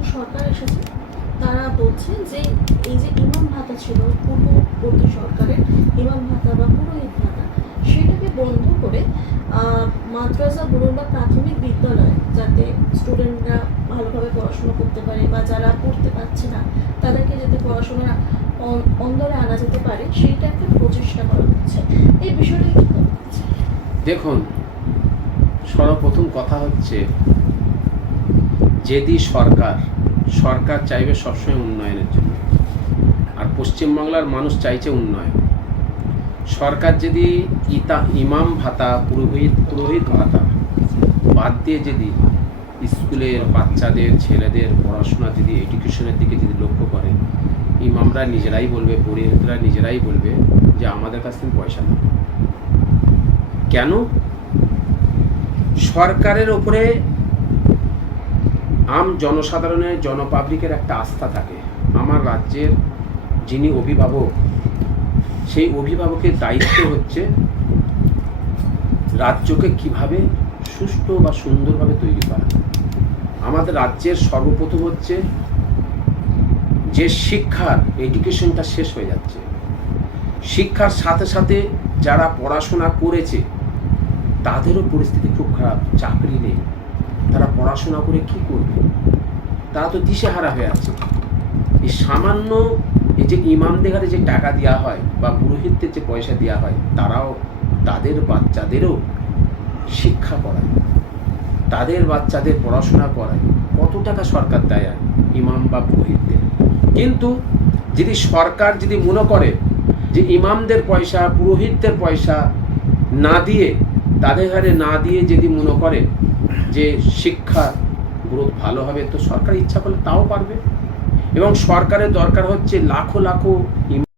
নতুন সরকার এসেছে, তারা বলছে যে এই যে ইমাম ভাতা ছিল পূর্ববর্তী সরকারের ইমাম ভাতা বা পুরোহিত ভাতা, সেটাকে বন্ধ করে মাদ্রাসা বলুন বা প্রাথমিক বিদ্যালয়, যাতে স্টুডেন্টরা ভালোভাবে পড়াশোনা করতে পারে বা যারা পড়তে পারছে না তাদেরকে যাতে পড়াশোনার অন্দরে আনা যেতে পারে, সেইটা একটা প্রচেষ্টা করা হচ্ছে। এই বিষয়টা কি বলতে চাই? দেখুন, সর্বপ্রথম কথা হচ্ছে, যদি সরকার চাইবে সবসময় উন্নয়নের জন্য, আর পশ্চিমবাংলার মানুষ চাইছে উন্নয়ন। সরকার যদি ইমাম ভাতা, পুরোহিত ভাতা বাদ দিয়ে যদি স্কুলের বাচ্চাদের, ছেলেদের পড়াশোনা যদি এডুকেশনের দিকে যদি লক্ষ্য করে, ইমামরা নিজেরাই বলবে, পুরোহিতরা নিজেরাই বলবে যে আমাদের কাছ থেকে পয়সা নেই। কেন? সরকারের ওপরে জনসাধারণের, জনপাবলিকের একটা আস্থা থাকে। আমার রাজ্যের যিনি অভিভাবক, সেই অভিভাবকের দায়িত্ব হচ্ছে রাজ্যকে কিভাবে সুষ্ঠু বা সুন্দরভাবে তৈরি করা। আমাদের রাজ্যের সর্বপ্রথম হচ্ছে যে শিক্ষার এডুকেশনটা শেষ হয়ে যাচ্ছে, শিক্ষার সাথে সাথে যারা পড়াশোনা করেছে তাদেরও পরিস্থিতি খুব খারাপ, চাকরি নেই, তারা পড়াশোনা করে কি করবে? তারা তো দিশেহারা হয়ে আছে। এই সামান্য এই যে ইমামদের হাতে যে টাকা দেওয়া হয় বা পুরোহিতদের যে পয়সা দেওয়া হয়, তারাও তাদের বাচ্চাদেরও শিক্ষা করায়, তাদের বাচ্চাদের পড়াশোনা করায়। কত টাকা সরকার দেয় ইমাম বা পুরোহিতদের? কিন্তু যদি সরকার যদি মনে করে যে ইমামদের পয়সা, পুরোহিতদের পয়সা না দিয়ে, তাদের হারে না দিয়ে যদি মনে করে যে শিক্ষা গ্রোথ ভালো হবে, তো সরকার ইচ্ছা করলে তাও পারবে। এবং সরকারের দরকার হচ্ছে লাখো লাখো